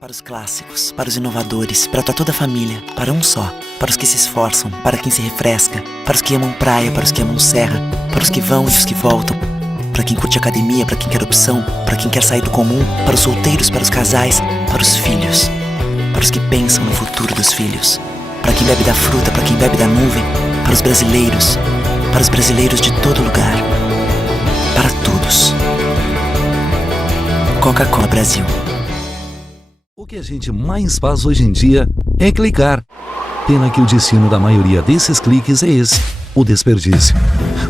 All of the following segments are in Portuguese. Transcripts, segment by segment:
Para os clássicos, para os inovadores, para toda a família, para um só, para os que se esforçam, para quem se refresca, para os que amam praia, para os que amam serra, para os que vão e os que voltam, para quem curte academia, para quem quer opção, para quem quer sair do comum, para os solteiros, para os casais, para os filhos, para os que pensam no futuro dos filhos, para quem bebe da fruta, para quem bebe da nuvem, para os brasileiros de todo lugar, para todos. Coca-Cola Brasil. O que a gente mais faz hoje em dia é clicar. Pena que o destino da maioria desses cliques é esse, o desperdício.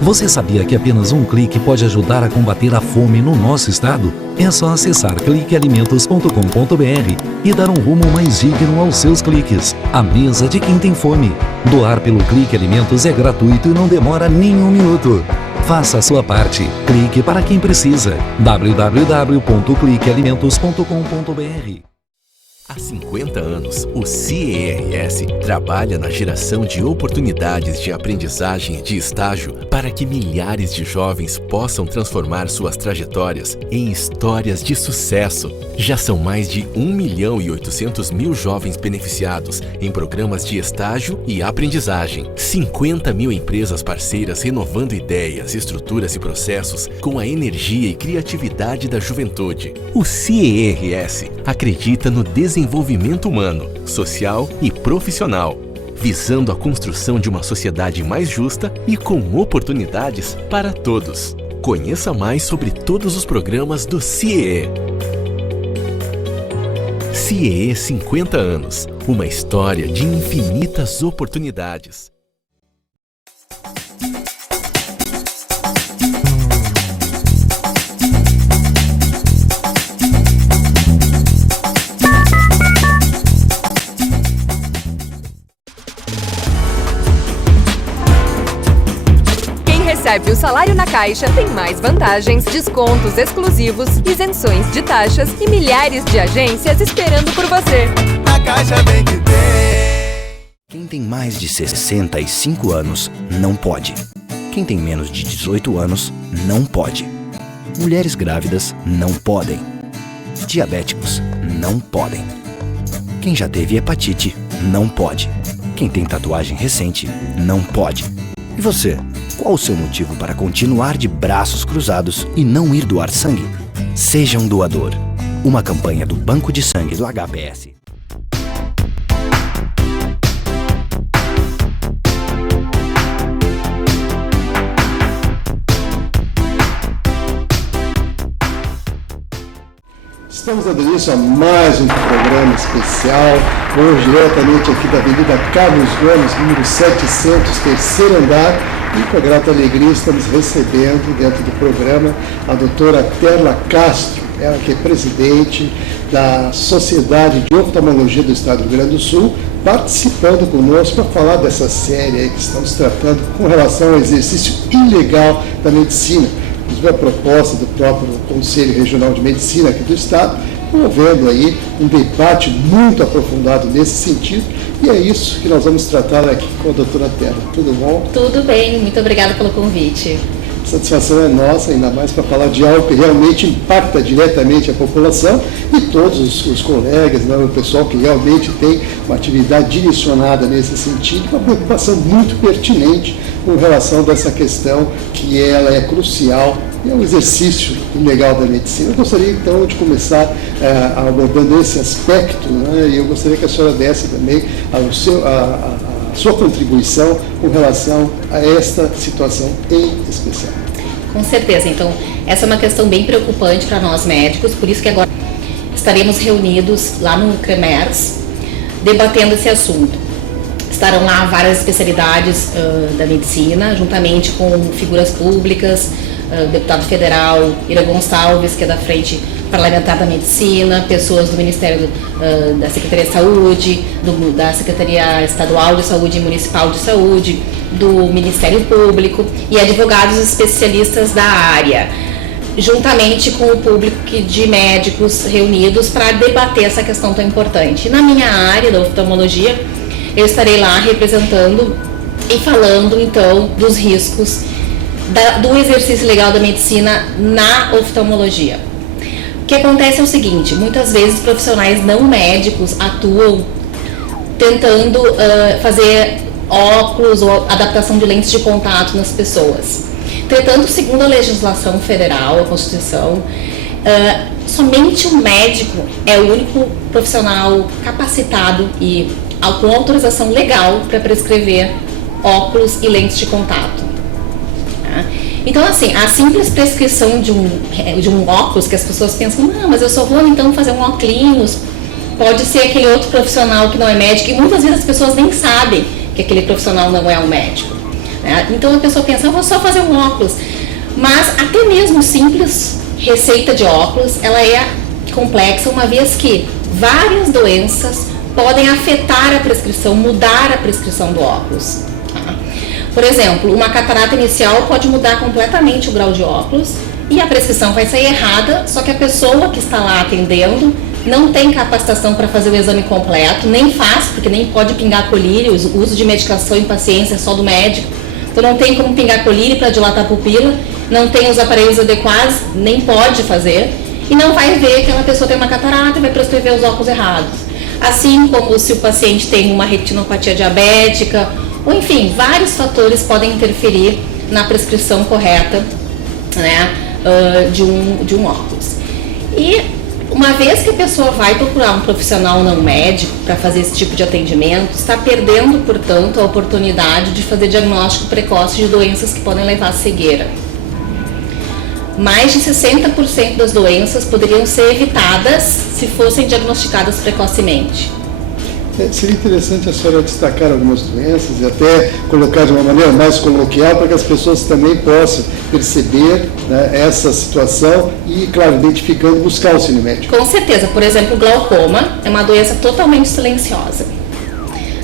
Você sabia que apenas um clique pode ajudar a combater a fome no nosso estado? É só acessar cliquealimentos.com.br e dar um rumo mais digno aos seus cliques. A mesa de quem tem fome. Doar pelo Clique Alimentos é gratuito e não demora nem um minuto. Faça a sua parte. Clique para quem precisa. www.cliquealimentos.com.br. Há 50 anos, o CERS trabalha na geração de oportunidades de aprendizagem e de estágio para que milhares de jovens possam transformar suas trajetórias em histórias de sucesso. Já são mais de 1.800.000 jovens beneficiados em programas de estágio e aprendizagem. 50 mil empresas parceiras renovando ideias, estruturas e processos com a energia e criatividade da juventude. O CERS acredita no desenvolvimento humano, social e profissional, visando a construção de uma sociedade mais justa e com oportunidades para todos. Conheça mais sobre todos os programas do CIEE. CIEE 50 anos, uma história de infinitas oportunidades. Recebe o salário na Caixa, tem mais vantagens, descontos exclusivos, isenções de taxas e milhares de agências esperando por você. Na Caixa vem que tem. Quem tem mais de 65 anos não pode. Quem tem menos de 18 anos não pode. Mulheres grávidas não podem. Diabéticos não podem. Quem já teve hepatite não pode. Quem tem tatuagem recente não pode. E você? Qual o seu motivo para continuar de braços cruzados e não ir doar sangue? Seja um doador. Uma campanha do Banco de Sangue do HPS. Estamos dando início a mais um programa especial, hoje diretamente aqui da Avenida Carlos Gomes, número 700, terceiro andar, e com grata alegria estamos recebendo dentro do programa a doutora Terla Castro, ela que é presidente da Sociedade de Oftalmologia do Estado do Rio Grande do Sul, participando conosco para falar dessa série aí que estamos tratando com relação ao exercício ilegal da medicina. A proposta do próprio Conselho Regional de Medicina aqui do Estado, promovendo aí um debate muito aprofundado nesse sentido, e é isso que nós vamos tratar aqui com a doutora Terla. Tudo bom? Tudo bem, muito obrigada pelo convite. A satisfação é nossa, ainda mais para falar de algo que realmente impacta diretamente a população e todos os colegas, né, o pessoal que realmente tem uma atividade direcionada nesse sentido, uma preocupação muito pertinente com relação dessa questão que ela é crucial e é um exercício ilegal da medicina. Eu gostaria então de começar abordando esse aspecto, né, e eu gostaria que a senhora desse também a sua contribuição com relação a esta situação em especial. Com certeza, então essa é uma questão bem preocupante para nós médicos, por isso que agora estaremos reunidos lá no CREMERS debatendo esse assunto. Estarão lá várias especialidades da medicina, juntamente com figuras públicas, o deputado federal Ira Gonçalves, que é da Frente Parlamentar da Medicina, pessoas do Ministério da Secretaria de Saúde, da Secretaria Estadual de Saúde e Municipal de Saúde, do Ministério Público e advogados especialistas da área, juntamente com o público de médicos reunidos para debater essa questão tão importante. Na minha área da oftalmologia, eu estarei lá representando e falando então dos riscos do exercício legal da medicina na oftalmologia. que acontece é o seguinte, muitas vezes profissionais não médicos atuam tentando fazer óculos ou adaptação de lentes de contato nas pessoas. Entretanto, segundo a legislação federal, a Constituição, somente o médico é o único profissional capacitado e com autorização legal para prescrever óculos e lentes de contato. Tá? Então, assim, a simples prescrição de um óculos, que as pessoas pensam, não, mas eu só vou então fazer um óculos, pode ser aquele outro profissional que não é médico, e muitas vezes as pessoas nem sabem que aquele profissional não é um médico. Né? Então a pessoa pensa, eu vou só fazer um óculos. Mas até mesmo simples receita de óculos, ela é complexa, uma vez que várias doenças podem afetar a prescrição, mudar a prescrição do óculos. Tá? Por exemplo, uma catarata inicial pode mudar completamente o grau de óculos e a prescrição vai sair errada, só que a pessoa que está lá atendendo não tem capacitação para fazer o exame completo, nem faz, porque nem pode pingar colírio, o uso de medicação em paciência é só do médico, então não tem como pingar colírio para dilatar a pupila, não tem os aparelhos adequados, nem pode fazer, e não vai ver que aquela pessoa tem uma catarata e vai prescrever os óculos errados. Assim como se o paciente tem uma retinopatia diabética, ou enfim, vários fatores podem interferir na prescrição correta, né, de um óculos. E uma vez que a pessoa vai procurar um profissional não médico para fazer esse tipo de atendimento, está perdendo, portanto, a oportunidade de fazer diagnóstico precoce de doenças que podem levar à cegueira. Mais de 60% das doenças poderiam ser evitadas se fossem diagnosticadas precocemente. Seria interessante a senhora destacar algumas doenças e até colocar de uma maneira mais coloquial para que as pessoas também possam perceber, né, essa situação e, claro, identificando, buscar auxílio médico. Com certeza. Por exemplo, o glaucoma é uma doença totalmente silenciosa.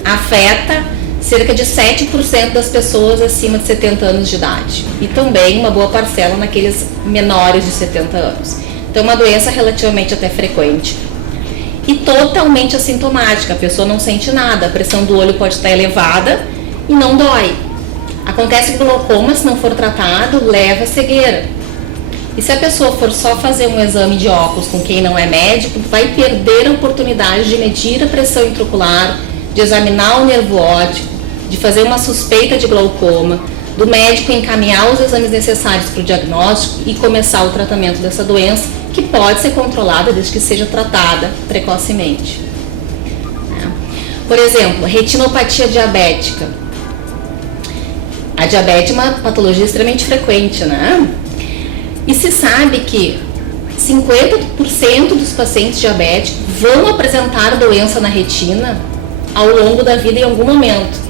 Afeta cerca de 7% das pessoas acima de 70 anos de idade e também uma boa parcela naqueles menores de 70 anos. Então, é uma doença relativamente até frequente. E totalmente assintomática, a pessoa não sente nada, a pressão do olho pode estar elevada e não dói. Acontece que o glaucoma, se não for tratado, leva a cegueira. E se a pessoa for só fazer um exame de óculos com quem não é médico, vai perder a oportunidade de medir a pressão intraocular, de examinar o nervo óptico, de fazer uma suspeita de glaucoma, do médico encaminhar os exames necessários para o diagnóstico e começar o tratamento dessa doença, que pode ser controlada desde que seja tratada precocemente. Por exemplo, retinopatia diabética. A diabetes é uma patologia extremamente frequente, né? E se sabe que 50% dos pacientes diabéticos vão apresentar doença na retina ao longo da vida em algum momento.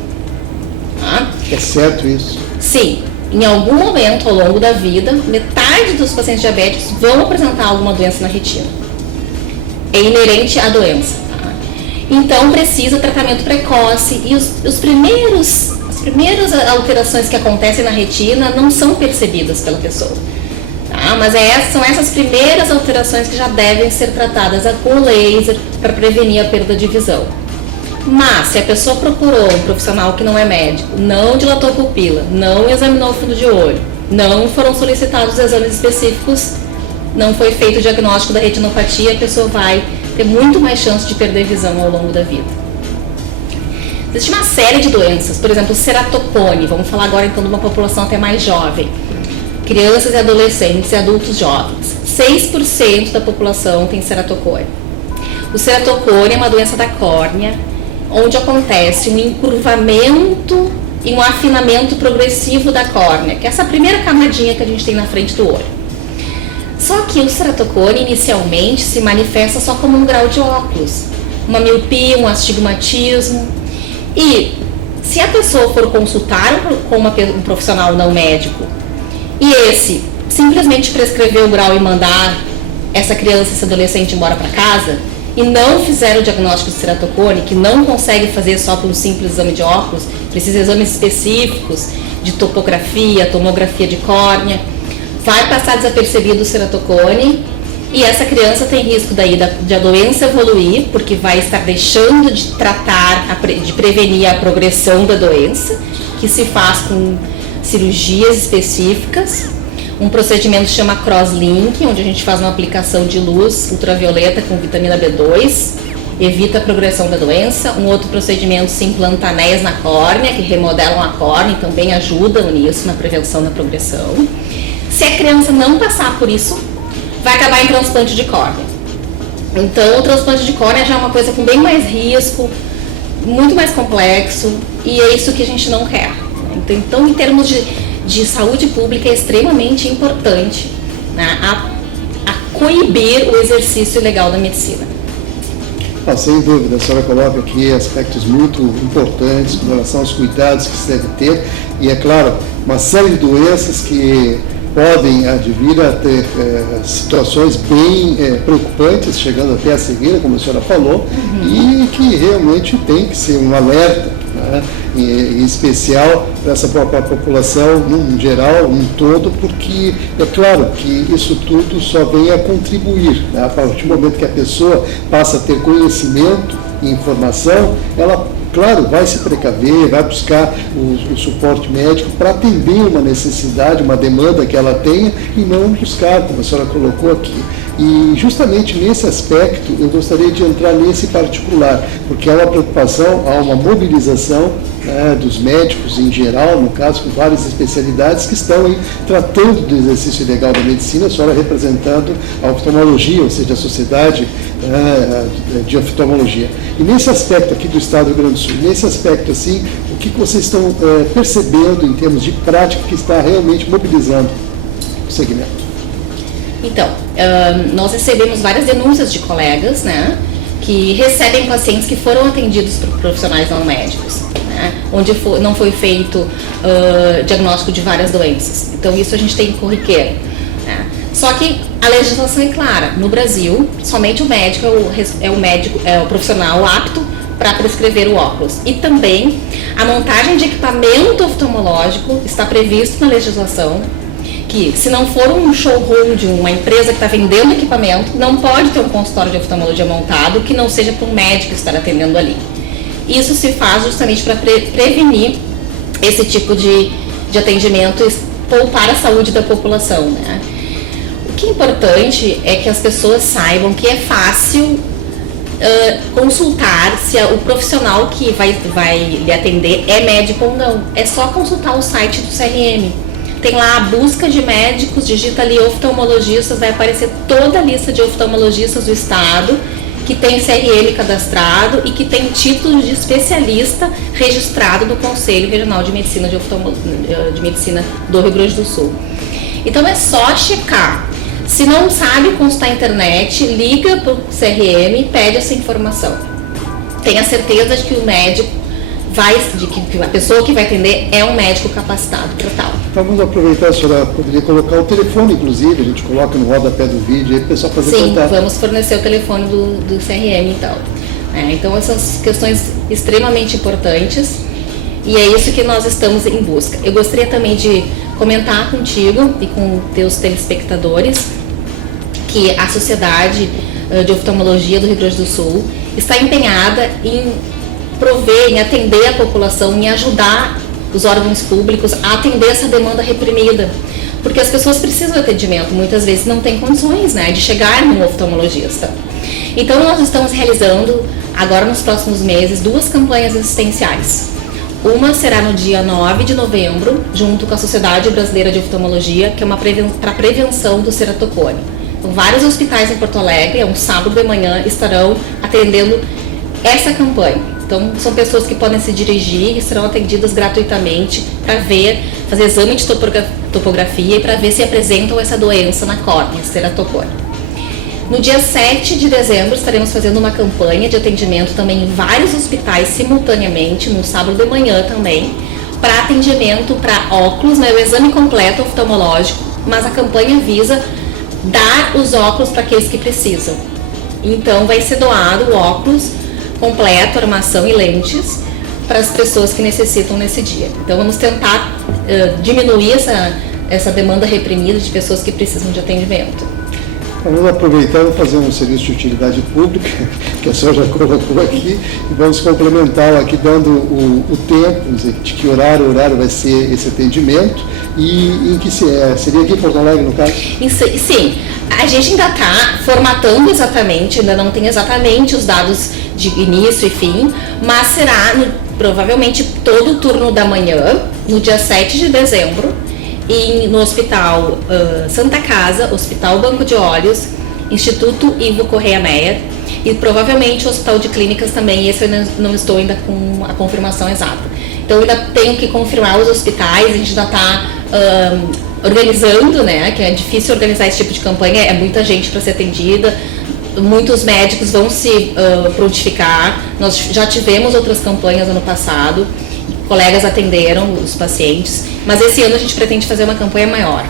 Tá? É certo isso? Sim. Em algum momento ao longo da vida, metade dos pacientes diabéticos vão apresentar alguma doença na retina. É inerente à doença. Tá? Então precisa tratamento precoce e as primeiras alterações que acontecem na retina não são percebidas pela pessoa. Tá? Mas são essas primeiras alterações que já devem ser tratadas com laser para prevenir a perda de visão. Mas, se a pessoa procurou um profissional que não é médico, não dilatou a pupila, não examinou o fundo de olho, não foram solicitados exames específicos, não foi feito o diagnóstico da retinopatia, a pessoa vai ter muito mais chance de perder visão ao longo da vida. Existe uma série de doenças, por exemplo, ceratocone, vamos falar agora então de uma população até mais jovem. Crianças e adolescentes e adultos jovens. 6% da população tem ceratocone. O ceratocone é uma doença da córnea, onde acontece um encurvamento e um afinamento progressivo da córnea, que é essa primeira camadinha que a gente tem na frente do olho. Só que o ceratocone inicialmente se manifesta só como um grau de óculos, uma miopia, um astigmatismo. E se a pessoa for consultar com um profissional não médico e esse simplesmente prescrever o grau e mandar essa criança, esse adolescente embora para casa, e não fizer o diagnóstico de ceratocone, que não consegue fazer só por um simples exame de óculos, precisa de exames específicos de topografia, tomografia de córnea, vai passar desapercebido o ceratocone e essa criança tem risco daí de a doença evoluir, porque vai estar deixando de tratar, de prevenir a progressão da doença, que se faz com cirurgias específicas, Um procedimento se chama crosslink, onde a gente faz uma aplicação de luz ultravioleta com vitamina B2, evita a progressão da doença. Um outro procedimento se implanta anéis na córnea, que remodelam a córnea e também ajudam nisso, na prevenção da progressão. Se a criança não passar por isso, vai acabar em transplante de córnea. Então, o transplante de córnea já é uma coisa com bem mais risco, muito mais complexo, e é isso que a gente não quer. Então, em termos de saúde pública, é extremamente importante, né, a coibir o exercício ilegal da medicina. Sem dúvida, a senhora coloca aqui aspectos muito importantes com relação aos cuidados que se deve ter, e é claro, uma série de doenças que podem advir a ter situações bem preocupantes, chegando até a cegueira, como a senhora falou, e que realmente tem que ser um alerta, né, em especial para essa própria população, num geral, um todo, porque é claro que isso tudo só vem a contribuir, né, a partir do momento que a pessoa passa a ter conhecimento e informação, ela, claro, vai se precaver, vai buscar o suporte médico para atender uma necessidade, uma demanda que ela tenha, e não buscar, como a senhora colocou aqui. E justamente nesse aspecto eu gostaria de entrar nesse particular, porque há uma preocupação, há uma mobilização, né, dos médicos em geral, no caso com várias especialidades que estão aí tratando do exercício ilegal da medicina, a senhora representando a oftalmologia, ou seja, a sociedade de oftalmologia. E nesse aspecto aqui do estado do Rio Grande do Sul, nesse aspecto assim, o que vocês estão percebendo em termos de prática que está realmente mobilizando o segmento? Então, nós recebemos várias denúncias de colegas, né, que recebem pacientes que foram atendidos por profissionais não médicos, né, onde não foi feito diagnóstico de várias doenças. Então, isso a gente tem corriqueiro, né. Só que a legislação é clara. No Brasil, somente o médico é o profissional apto para prescrever o óculos. E também a montagem de equipamento oftalmológico está previsto na legislação, que se não for um showroom de uma empresa que está vendendo equipamento, não pode ter um consultório de oftalmologia montado que não seja para um médico estar atendendo ali. Isso se faz justamente para prevenir esse tipo de atendimento e poupar a saúde da população, né? O que é importante é que as pessoas saibam que é fácil consultar se o profissional que vai lhe atender é médico ou não. É só consultar o site do CRM. Tem lá a busca de médicos, digita ali oftalmologistas, vai aparecer toda a lista de oftalmologistas do estado que tem CRM cadastrado e que tem título de especialista registrado do Conselho Regional de Medicina de Medicina do Rio Grande do Sul. Então é só checar. Se não sabe consultar a internet, liga para o CRM e pede essa informação. Tenha certeza de que o médico de que a pessoa que vai atender é um médico capacitado para tal. Então vamos aproveitar, a senhora poderia colocar o telefone, inclusive, a gente coloca no rodapé do vídeo, aí o pessoal fazer contato. Sim, vamos fornecer o telefone do CRM então. Então essas questões extremamente importantes, e é isso que nós estamos em busca. Eu gostaria também de comentar contigo e com teus telespectadores que a Sociedade de Oftalmologia do Rio Grande do Sul está empenhada em prover, em atender a população, em ajudar os órgãos públicos a atender essa demanda reprimida, porque as pessoas precisam de atendimento, muitas vezes não têm condições, né, de chegar num oftalmologista. Então nós estamos realizando agora nos próximos meses 2 campanhas assistenciais. Uma será no dia 9 de novembro, junto com a Sociedade Brasileira de Oftalmologia, que é uma para prevenção do ceratocone. Então, vários hospitais em Porto Alegre, um sábado de manhã, estarão atendendo essa campanha. Então, são pessoas que podem se dirigir e serão atendidas gratuitamente para fazer exame de topografia e para ver se apresentam essa doença na córnea, ceratocone. No dia 7 de dezembro, estaremos fazendo uma campanha de atendimento também em vários hospitais simultaneamente, no sábado de manhã também, para atendimento para óculos, né, o exame completo oftalmológico, mas a campanha visa dar os óculos para aqueles que precisam. Então, vai ser doado o óculos completo, armação e lentes para as pessoas que necessitam nesse dia. Então vamos tentar diminuir essa demanda reprimida de pessoas que precisam de atendimento. Vamos aproveitar e fazer um serviço de utilidade pública, que a senhora já colocou aqui, e vamos complementar aqui dando o tempo, de que horário vai ser esse atendimento e em que seria aqui em Porto Alegre, no caso? Sim, a gente ainda está formatando exatamente, ainda não tem exatamente os dados de início e fim, mas será provavelmente todo o turno da manhã, no dia 7 de dezembro, no Hospital Santa Casa, Hospital Banco de Olhos, Instituto Ivo Correia Meyer e provavelmente o Hospital de Clínicas também. Esse eu não estou ainda com a confirmação exata. Então eu ainda tenho que confirmar os hospitais, a gente ainda está organizando, né, que é difícil organizar esse tipo de campanha, é muita gente para ser atendida, muitos médicos vão se prontificar. Nós já tivemos outras campanhas ano passado, colegas atenderam os pacientes, mas esse ano a gente pretende fazer uma campanha maior.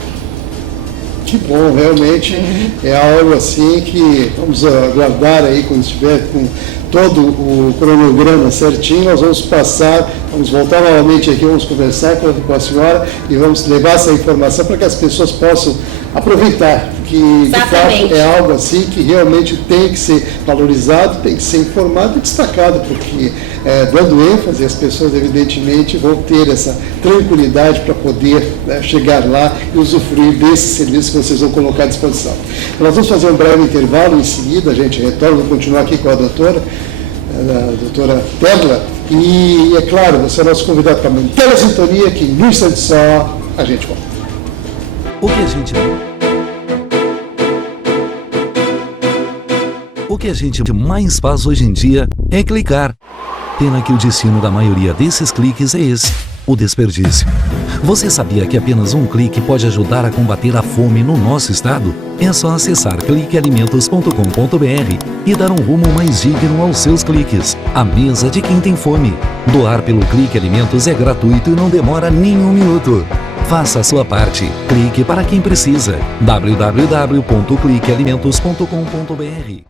Que bom, realmente é algo assim que vamos aguardar aí quando estiver com todo o cronograma certinho, nós vamos voltar novamente aqui, vamos conversar com a senhora e vamos levar essa informação para que as pessoas possam aproveitar, que de fato é algo assim que realmente tem que ser valorizado, tem que ser informado e destacado, porque dando ênfase, as pessoas evidentemente vão ter essa tranquilidade para poder chegar lá e usufruir desse serviço que vocês vão colocar à disposição. Nós vamos fazer um breve intervalo, em seguida a gente retorna, vou continuar aqui com a doutora Perla, e é claro, você é nosso convidado para manter a sintonia, que em um instante só a gente volta. O que a gente mais faz hoje em dia é clicar. Pena que o destino da maioria desses cliques é esse, o desperdício. Você sabia que apenas um clique pode ajudar a combater a fome no nosso estado? É só acessar cliquealimentos.com.br e dar um rumo mais digno aos seus cliques. A mesa de quem tem fome. Doar pelo Clique Alimentos é gratuito e não demora nem um minuto. Faça a sua parte. Clique para quem precisa. www.cliquealimentos.com.br.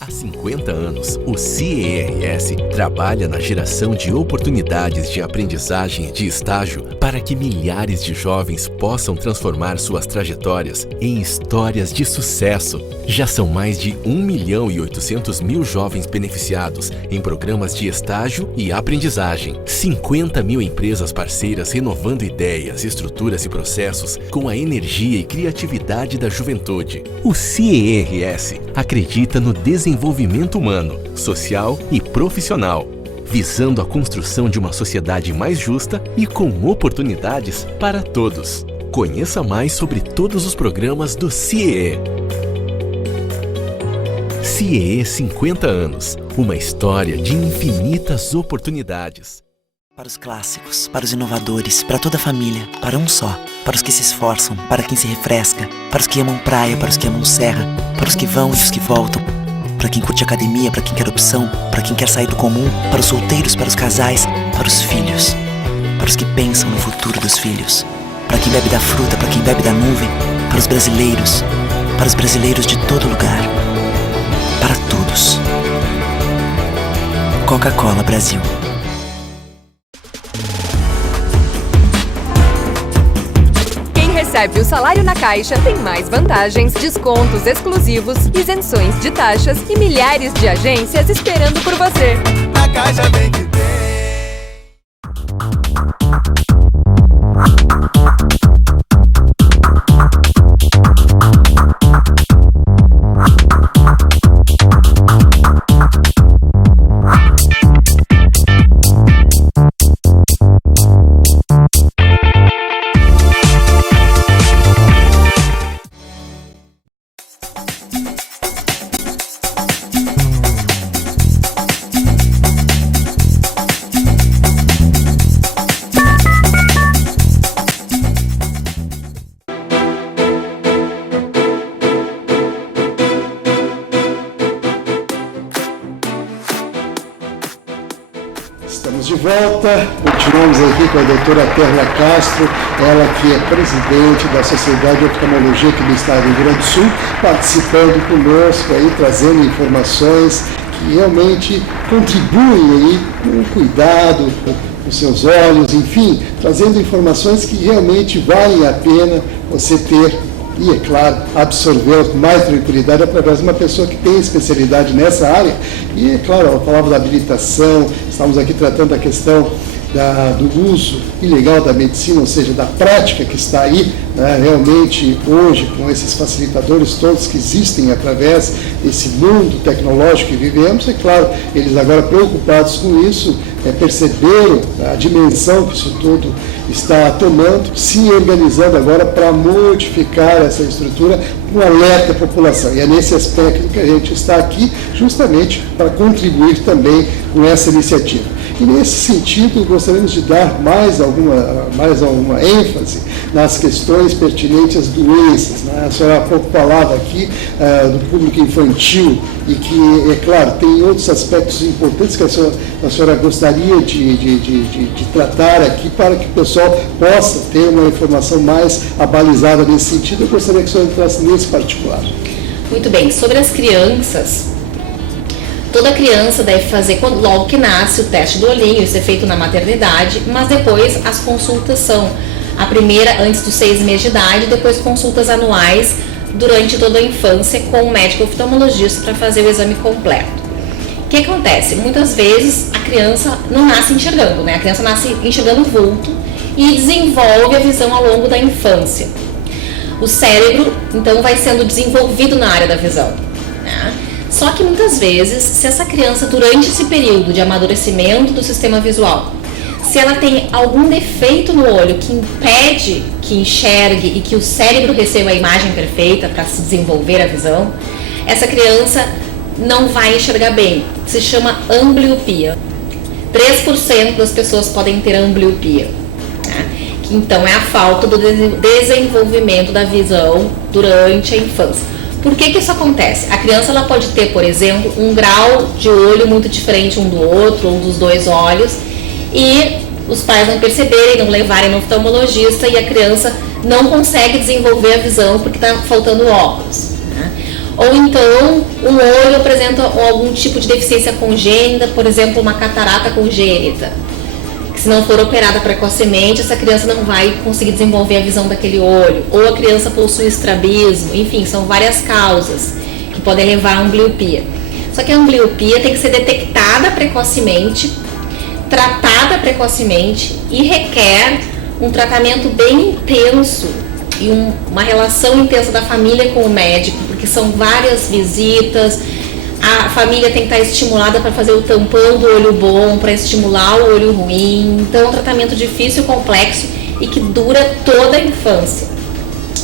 Há 50 anos, o CIERS trabalha na geração de oportunidades de aprendizagem e de estágio para que milhares de jovens possam transformar suas trajetórias em histórias de sucesso. Já são mais de 1.800.000 jovens beneficiados em programas de estágio e aprendizagem. 50.000 empresas parceiras renovando ideias, estruturas e processos com a energia e criatividade da juventude. O CIERS acredita no desenvolvimento humano, social e profissional, visando a construção de uma sociedade mais justa e com oportunidades para todos. Conheça mais sobre todos os programas do CIEE. CIEE 50 anos, uma história de infinitas oportunidades. Para os clássicos, para os inovadores, para toda a família, para um só, para os que se esforçam, para quem se refresca, para os que amam praia, para os que amam serra, para os que vão e os que voltam, para quem curte academia, para quem quer opção, para quem quer sair do comum, para os solteiros, para os casais, para os filhos, para os que pensam no futuro dos filhos, para quem bebe da fruta, para quem bebe da nuvem, para os brasileiros de todo lugar, para todos. Coca-Cola Brasil. Recebe o salário na Caixa tem mais vantagens, descontos exclusivos, isenções de taxas e milhares de agências esperando por você. Na Caixa bem que tem. Estamos de volta, continuamos aqui com a doutora Perla Castro, ela que é presidente da Sociedade de Oftalmologia aqui do Estado do Rio Grande do Sul, participando conosco aí, trazendo informações que realmente contribuem aí com o cuidado com os seus olhos, enfim, trazendo informações que realmente valem a pena você ter e, é claro, absorver com mais tranquilidade através de uma pessoa que tem especialidade nessa área. E, é claro, a palavra da habilitação, estamos aqui tratando da questão do uso ilegal da medicina, ou seja, da prática que está aí, né, realmente hoje, com esses facilitadores todos que existem através desse mundo tecnológico que vivemos, é claro, eles agora preocupados com isso, perceberam a dimensão que isso tudo está tomando, se organizando agora para modificar essa estrutura com alerta à população. E é nesse aspecto que a gente está aqui, justamente para contribuir também com essa iniciativa. E nesse sentido, gostaríamos de dar mais alguma ênfase nas questões pertinentes às doenças, né? A senhora há pouco falava aqui do público infantil e que, é claro, tem outros aspectos importantes que a senhora gostaria de tratar aqui para que o pessoal possa ter uma informação mais abalizada nesse sentido. Eu gostaria que a senhora entrasse nesse particular. Muito bem. Sobre as crianças, toda criança deve fazer, logo que nasce, o teste do olhinho, isso é feito na maternidade, mas depois as consultas são a primeira antes dos 6 meses de idade, depois consultas anuais durante toda a infância com o médico oftalmologista para fazer o exame completo. O que acontece? Muitas vezes a criança não nasce enxergando, né? A criança nasce enxergando vulto e desenvolve a visão ao longo da infância. O cérebro, então, vai sendo desenvolvido na área da visão, né? Só que muitas vezes, se essa criança, durante esse período de amadurecimento do sistema visual, se ela tem algum defeito no olho que impede que enxergue e que o cérebro receba a imagem perfeita para se desenvolver a visão, essa criança não vai enxergar bem. Se chama ambliopia. 3% das pessoas podem ter ambliopia, né? Que então é a falta do desenvolvimento da visão durante a infância. Por que isso acontece? A criança ela pode ter, por exemplo, um grau de olho muito diferente um do outro, ou dos dois olhos, e os pais não perceberem, não levarem no oftalmologista e a criança não consegue desenvolver a visão porque está faltando óculos, né? Ou então um olho apresenta algum tipo de deficiência congênita, por exemplo, uma catarata congênita, que se não for operada precocemente, essa criança não vai conseguir desenvolver a visão daquele olho, ou a criança possui estrabismo, enfim, são várias causas que podem levar a ambliopia. Só que a ambliopia tem que ser detectada precocemente, tratada precocemente e requer um tratamento bem intenso e uma relação intensa da família com o médico, porque são várias visitas, a família tem que estar estimulada para fazer o tampão do olho bom, para estimular o olho ruim. Então é um tratamento difícil, complexo e que dura toda a infância.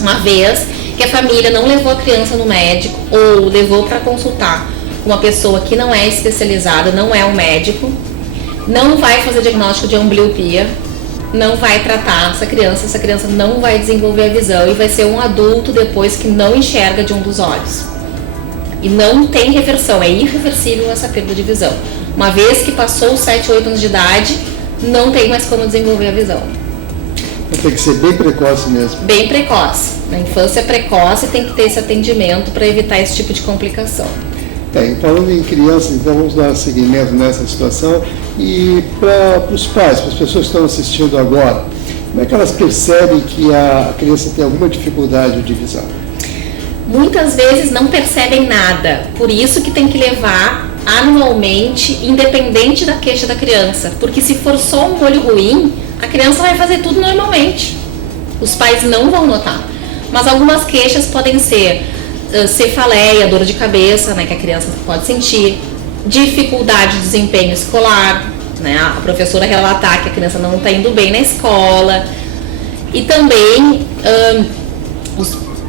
Uma vez que a família não levou a criança no médico ou levou para consultar uma pessoa que não é especializada, não é um médico, não vai fazer diagnóstico de ambliopia, não vai tratar essa criança não vai desenvolver a visão e vai ser um adulto depois que não enxerga de um dos olhos. E não tem reversão, é irreversível essa perda de visão. Uma vez que passou os 7, 8 anos de idade, não tem mais como desenvolver a visão. Tem que ser bem precoce mesmo. Bem precoce. Na infância precoce tem que ter esse atendimento para evitar esse tipo de complicação. Falando em crianças, então vamos dar seguimento nessa situação. E para os pais, para as pessoas que estão assistindo agora, como é que elas percebem que a criança tem alguma dificuldade de visão? Muitas vezes não percebem nada, por isso que tem que levar anualmente, independente da queixa da criança, porque se for só um olho ruim, a criança vai fazer tudo normalmente, os pais não vão notar, mas algumas queixas podem ser cefaleia, dor de cabeça, né, que a criança pode sentir, dificuldade de desempenho escolar, né, a professora relatar que a criança não está indo bem na escola, e também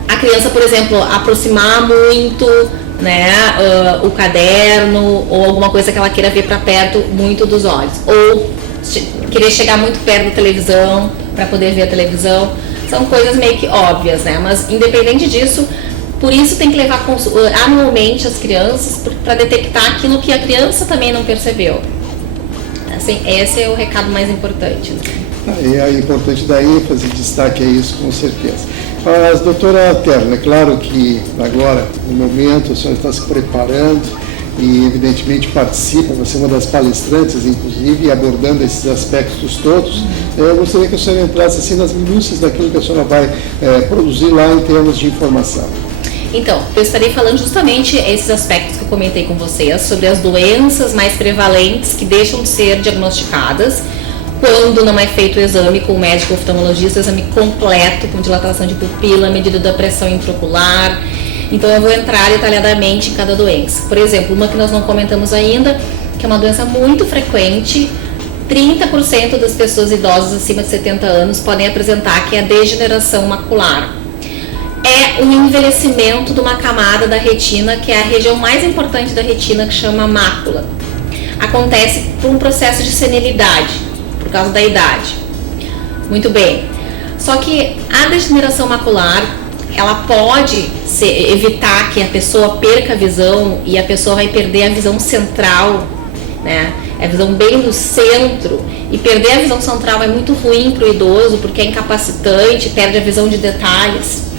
a criança, por exemplo, aproximar muito, né, o caderno ou alguma coisa que ela queira ver para perto muito dos olhos, ou querer chegar muito perto da televisão para poder ver a televisão. São coisas meio que óbvias, né? Mas independente disso, por isso tem que levar anualmente as crianças para detectar aquilo que a criança também não percebeu. Assim, esse é o recado mais importante, né? É importante dar ênfase e destaque a isso, com certeza. Mas, doutora Terna, é claro que agora, no momento, a senhora está se preparando e evidentemente participa, você é uma das palestrantes, inclusive, abordando esses aspectos todos. Eu gostaria que a senhora entrasse assim nas minúcias daquilo que a senhora vai produzir lá em termos de informação. Então, eu estarei falando justamente esses aspectos que eu comentei com vocês, sobre as doenças mais prevalentes que deixam de ser diagnosticadas quando não é feito o exame com o médico oftalmologista, o exame completo, com dilatação de pupila, medida da pressão intraocular. Então eu vou entrar detalhadamente em cada doença. Por exemplo, uma que nós não comentamos ainda, que é uma doença muito frequente, 30% das pessoas idosas acima de 70 anos podem apresentar, que é a degeneração macular. É o envelhecimento de uma camada da retina, que é a região mais importante da retina, que chama mácula. Acontece por um processo de senilidade, por causa da idade. Muito bem. Só que a degeneração macular, ela pode evitar que a pessoa perca a visão, e a pessoa vai perder a visão central, né? A visão bem do centro, e perder a visão central é muito ruim para o idoso, porque é incapacitante, perde a visão de detalhes.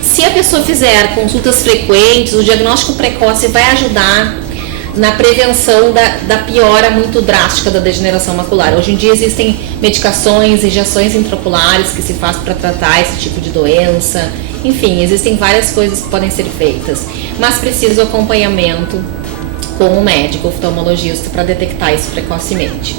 Se a pessoa fizer consultas frequentes, o diagnóstico precoce vai ajudar na prevenção da piora muito drástica da degeneração macular. Hoje em dia existem medicações, injeções intraoculares que se faz para tratar esse tipo de doença. Enfim, existem várias coisas que podem ser feitas, mas precisa o acompanhamento com o médico oftalmologista para detectar isso precocemente.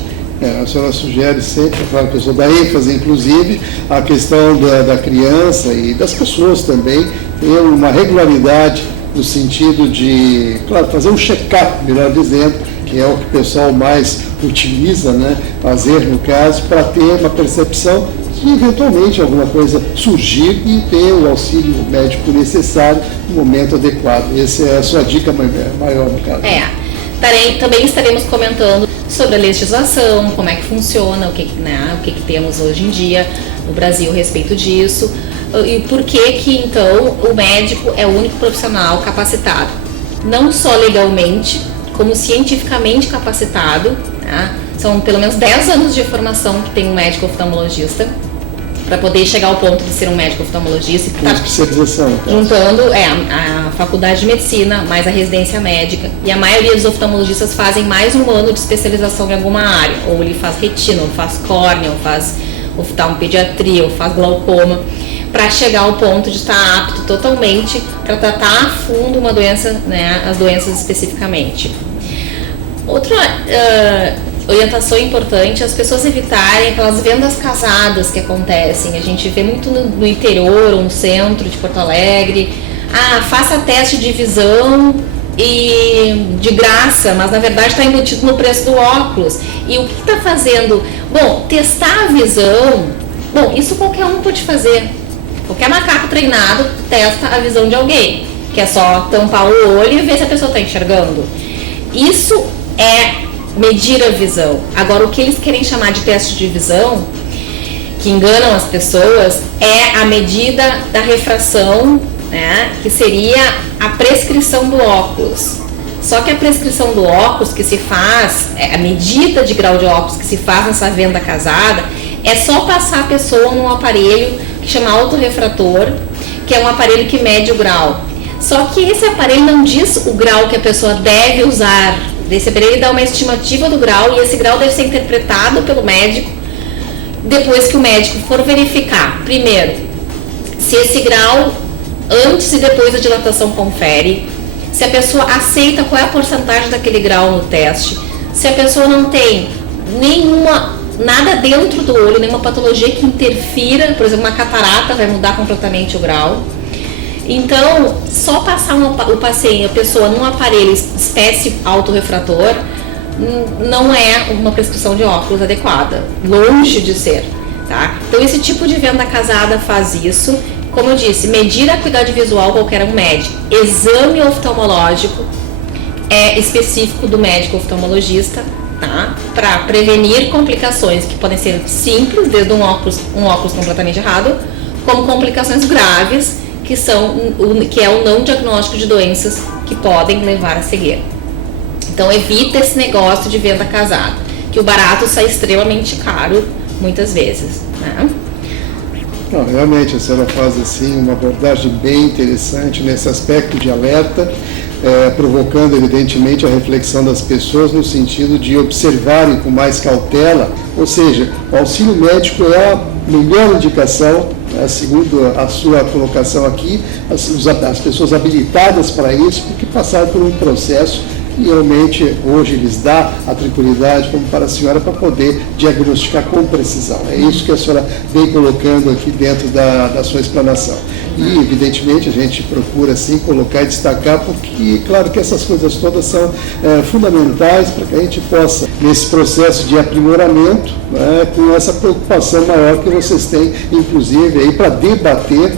A senhora sugere sempre, para a pessoa dar ênfase, inclusive, a questão da criança e das pessoas também, ter uma regularidade no sentido de, claro, fazer um check-up, melhor dizendo, que é o que o pessoal mais utiliza, né, fazer no caso, para ter uma percepção de eventualmente alguma coisa surgir e ter o auxílio médico necessário no momento adequado. Essa é a sua dica maior no caso. Também estaremos comentando sobre a legislação, como é que funciona, o que temos hoje em dia no Brasil a respeito disso, e por que então o médico é o único profissional capacitado, não só legalmente, como cientificamente capacitado, né? São pelo menos 10 anos de formação que tem um médico oftalmologista, para poder chegar ao ponto de ser um médico oftalmologista. Uma especialização. Então. Juntando a faculdade de medicina, mais a residência médica. E a maioria dos oftalmologistas fazem mais um ano de especialização em alguma área. Ou ele faz retina, ou faz córnea, ou faz oftalmopediatria, ou faz glaucoma, para chegar ao ponto de estar apto totalmente para tratar a fundo uma doença, né, as doenças especificamente. Outra orientação importante é as pessoas evitarem aquelas vendas casadas que acontecem. A gente vê muito no interior ou no centro de Porto Alegre. Faça teste de visão e de graça, mas na verdade está embutido no preço do óculos. E o que está fazendo? Bom, testar a visão, isso qualquer um pode fazer. Qualquer macaco treinado testa a visão de alguém, que é só tampar o olho e ver se a pessoa está enxergando. Isso é medir a visão. Agora, o que eles querem chamar de teste de visão, que enganam as pessoas, é a medida da refração, né, que seria a prescrição do óculos. Só que a prescrição do óculos que se faz, a medida de grau de óculos que se faz nessa venda casada, é só passar a pessoa num aparelho que chama autorrefrator, que é um aparelho que mede o grau. Só que esse aparelho não diz o grau que a pessoa deve usar. Esse aparelho dá uma estimativa do grau, e esse grau deve ser interpretado pelo médico depois que o médico for verificar, primeiro, se esse grau antes e depois da dilatação confere, se a pessoa aceita qual é a porcentagem daquele grau no teste, se a pessoa não tem nada dentro do olho, nenhuma patologia que interfira, por exemplo, uma catarata vai mudar completamente o grau. Então, só passar a pessoa num aparelho espécie autorrefrator não é uma prescrição de óculos adequada, longe de ser, tá? Então, esse tipo de venda casada faz isso. Como eu disse, medir a acuidade visual qualquer um mede. Exame oftalmológico é específico do médico oftalmologista, tá? Para prevenir complicações que podem ser simples, desde um óculos completamente errado, como complicações graves, que é o não diagnóstico de doenças que podem levar à cegueira. Então evita esse negócio de venda casada, que o barato sai extremamente caro muitas vezes, né? Não, realmente a senhora faz assim uma abordagem bem interessante nesse aspecto de alerta, provocando evidentemente a reflexão das pessoas no sentido de observarem com mais cautela, ou seja, o auxílio médico é a melhor indicação, segundo a sua colocação aqui, as pessoas habilitadas para isso, porque passaram por um processo que realmente hoje lhes dá a tranquilidade, como para a senhora, para poder diagnosticar com precisão. É isso que a senhora vem colocando aqui dentro da sua explanação. E, evidentemente, a gente procura, assim, colocar e destacar, porque, claro que essas coisas todas são fundamentais para que a gente possa, nesse processo de aprimoramento, com essa preocupação maior que vocês têm, inclusive, aí para debater,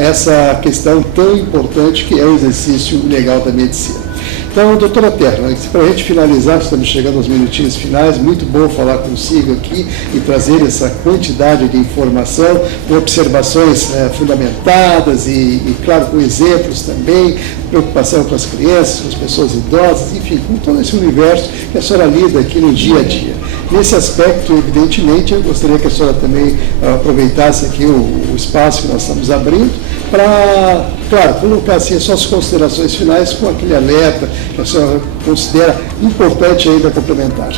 essa questão tão importante que é o exercício legal da medicina. Então, doutora Terra, para a gente finalizar, estamos chegando aos minutinhos finais, muito bom falar consigo aqui e trazer essa quantidade de informação, com observações fundamentadas e, claro, com exemplos também, preocupação com as crianças, com as pessoas idosas, enfim, com todo esse universo que a senhora lida aqui no dia a dia. Nesse aspecto, evidentemente, eu gostaria que a senhora também aproveitasse aqui o espaço que nós estamos abrindo para, claro, colocar assim, as suas considerações finais com aquele alerta que a senhora considera importante ainda complementar.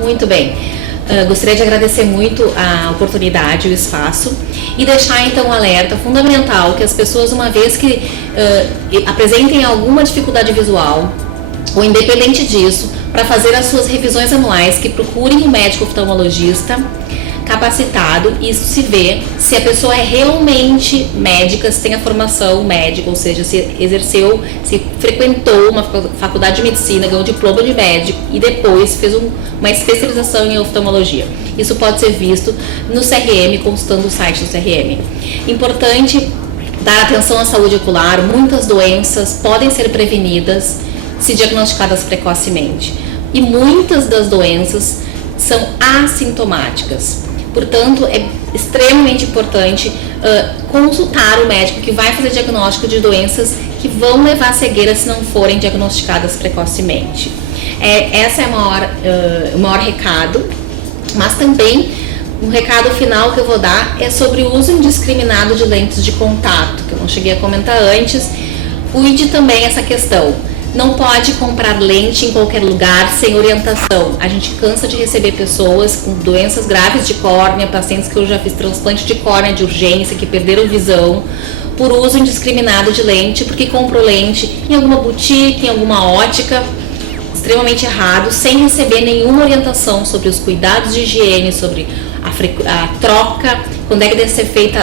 Muito bem. Gostaria de agradecer muito a oportunidade, o espaço e deixar então um alerta fundamental que as pessoas, uma vez que apresentem alguma dificuldade visual ou independente disso, para fazer as suas revisões anuais, que procurem um médico oftalmologista capacitado. Isso se vê se a pessoa é realmente médica, se tem a formação médica, ou seja, se exerceu, se frequentou uma faculdade de medicina, ganhou diploma de médico e depois fez uma especialização em oftalmologia. Isso pode ser visto no CRM, consultando o site do CRM. Importante dar atenção à saúde ocular. Muitas doenças podem ser prevenidas se diagnosticadas precocemente. E muitas das doenças são assintomáticas. Portanto, é extremamente importante consultar o médico que vai fazer diagnóstico de doenças que vão levar à cegueira se não forem diagnosticadas precocemente. Esse é o maior recado, mas também um recado final que eu vou dar é sobre o uso indiscriminado de lentes de contato, que eu não cheguei a comentar antes. Cuide também essa questão. Não pode comprar lente em qualquer lugar sem orientação. A gente cansa de receber pessoas com doenças graves de córnea, pacientes que eu já fiz transplante de córnea de urgência, que perderam visão por uso indiscriminado de lente, porque comprou lente em alguma boutique, em alguma ótica, extremamente errado, sem receber nenhuma orientação sobre os cuidados de higiene, sobre a troca, quando é que deve ser feita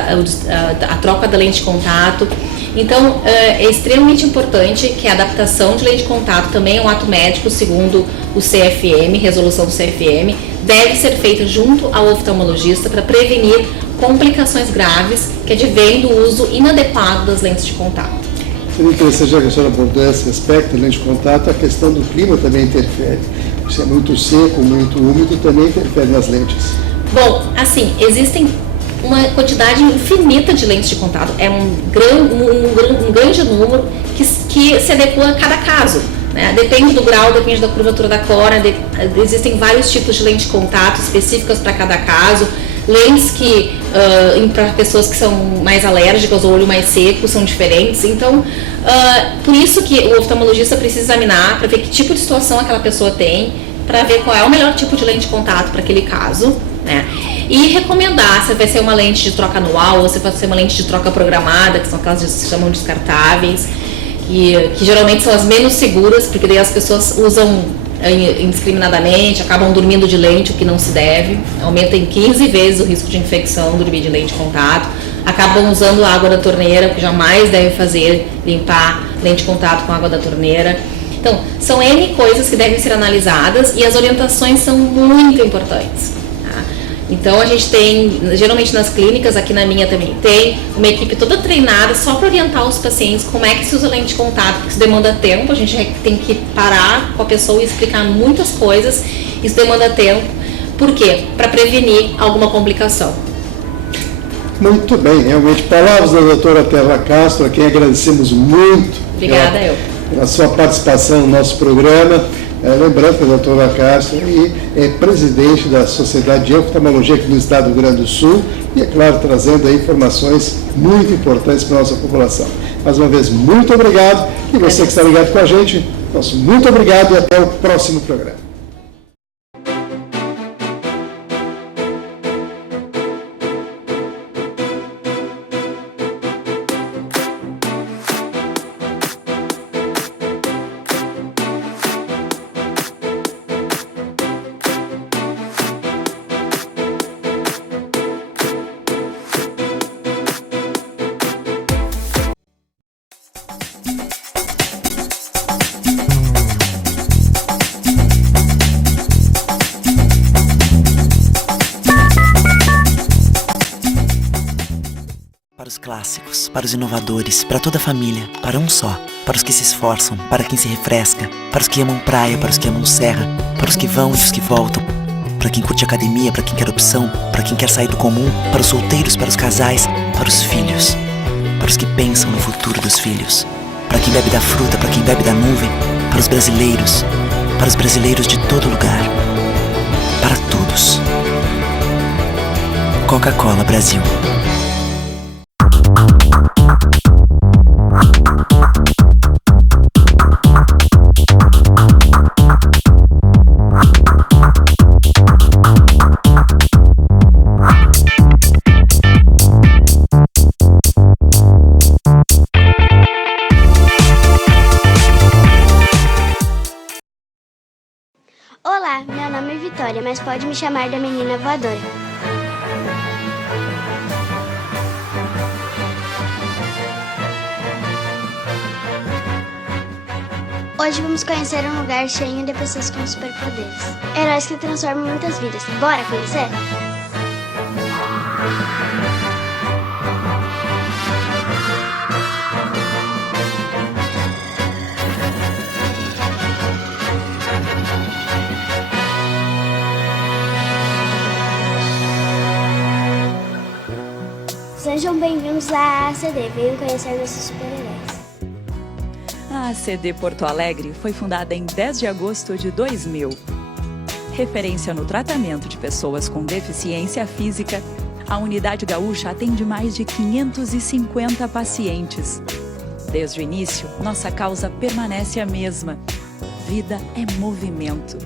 a troca da lente de contato. Então, é extremamente importante que a adaptação de lente de contato também é um ato médico, segundo o CFM, resolução do CFM, deve ser feita junto ao oftalmologista para prevenir complicações graves que advêm do uso inadequado das lentes de contato. Seria interessante, já que a senhora abordou esse aspecto, lente de contato, a questão do clima também interfere. Se é muito seco, muito úmido, também interfere nas lentes. Bom, assim, existem uma quantidade infinita de lentes de contato, é um grande número que se adequa a cada caso, né? Depende do grau, depende da curvatura da córnea, existem vários tipos de lentes de contato específicas para cada caso, lentes que para pessoas que são mais alérgicas ou olho mais seco são diferentes, então por isso que o oftalmologista precisa examinar para ver que tipo de situação aquela pessoa tem, para ver qual é o melhor tipo de lente de contato para aquele caso, né? E recomendar se vai ser uma lente de troca anual ou se vai ser uma lente de troca programada, que são aquelas que se chamam descartáveis, que geralmente são as menos seguras, porque daí as pessoas usam indiscriminadamente, acabam dormindo de lente, o que não se deve, aumenta em 15 vezes o risco de infecção dormir de lente de contato, acabam usando a água da torneira, o que jamais deve fazer, limpar lente de contato com a água da torneira. Então, são N coisas que devem ser analisadas e as orientações são muito importantes. Então a gente tem, geralmente nas clínicas, aqui na minha também tem, uma equipe toda treinada só para orientar os pacientes como é que se usa lente de contato, porque isso demanda tempo, a gente tem que parar com a pessoa e explicar muitas coisas, isso demanda tempo. Por quê? Para prevenir alguma complicação. Muito bem, realmente, palavras da doutora Terra Castro, a quem agradecemos muito. Obrigada, pela sua participação no nosso programa. Lembrando que a doutora Cássia é presidente da Sociedade de Oftalmologia aqui no estado do Rio Grande do Sul e, é claro, trazendo aí informações muito importantes para a nossa população. Mais uma vez, muito obrigado. E você que está ligado com a gente, nosso muito obrigado e até o próximo programa. Para os clássicos, para os inovadores, para toda a família, para um só, para os que se esforçam, para quem se refresca, para os que amam praia, para os que amam serra, para os que vão e os que voltam, para quem curte academia, para quem quer opção, para quem quer sair do comum, para os solteiros, para os casais, para os filhos, para os que pensam no futuro dos filhos, para quem bebe da fruta, para quem bebe da nuvem, para os brasileiros de todo lugar, para todos. Coca-Cola Brasil. Olá, meu nome é Vitória, mas pode me chamar da menina voadora. Hoje vamos conhecer um lugar cheio de pessoas com superpoderes. Heróis que transformam muitas vidas. Bora conhecer? Sejam bem-vindos à ACD, venham conhecer nossos super-heróis. A ACD Porto Alegre foi fundada em 10 de agosto de 2000. Referência no tratamento de pessoas com deficiência física, a Unidade Gaúcha atende mais de 550 pacientes. Desde o início, nossa causa permanece a mesma: vida é movimento.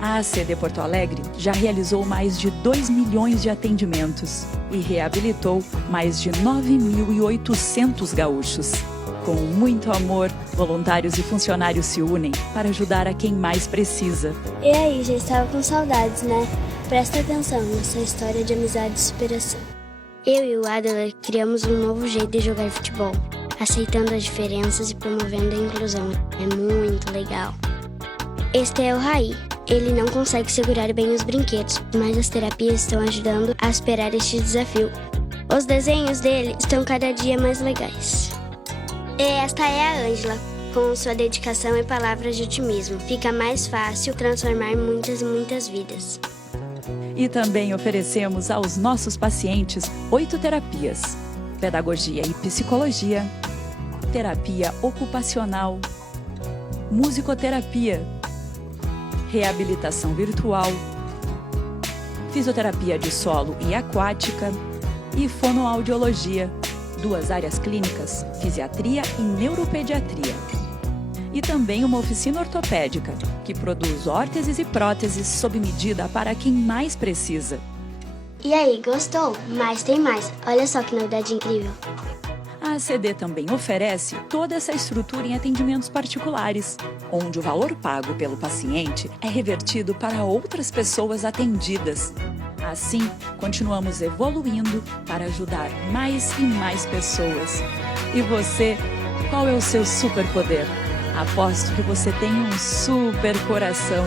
A ACD Porto Alegre já realizou mais de 2 milhões de atendimentos e reabilitou mais de 9.800 gaúchos. Com muito amor, voluntários e funcionários se unem para ajudar a quem mais precisa. E aí, já estava com saudades, né? Presta atenção nessa história de amizade e superação. Eu e o Adler criamos um novo jeito de jogar futebol, aceitando as diferenças e promovendo a inclusão. É muito legal. Este é o Raí. Ele não consegue segurar bem os brinquedos, mas as terapias estão ajudando a superar este desafio. Os desenhos dele estão cada dia mais legais. E esta é a Ângela. Com sua dedicação e palavras de otimismo, fica mais fácil transformar muitas vidas. E também oferecemos aos nossos pacientes 8 terapias: pedagogia e psicologia, terapia ocupacional, musicoterapia, reabilitação virtual, fisioterapia de solo e aquática e fonoaudiologia, 2 áreas clínicas, fisiatria e neuropediatria. E também uma oficina ortopédica, que produz órteses e próteses sob medida para quem mais precisa. E aí, gostou? Mas tem mais. Olha só que novidade incrível. A ACD também oferece toda essa estrutura em atendimentos particulares, onde o valor pago pelo paciente é revertido para outras pessoas atendidas. Assim, continuamos evoluindo para ajudar mais e mais pessoas. E você, qual é o seu superpoder? Aposto que você tem um super coração.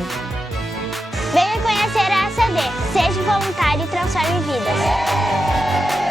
Venha conhecer a ACD. Seja voluntário e transforme vidas.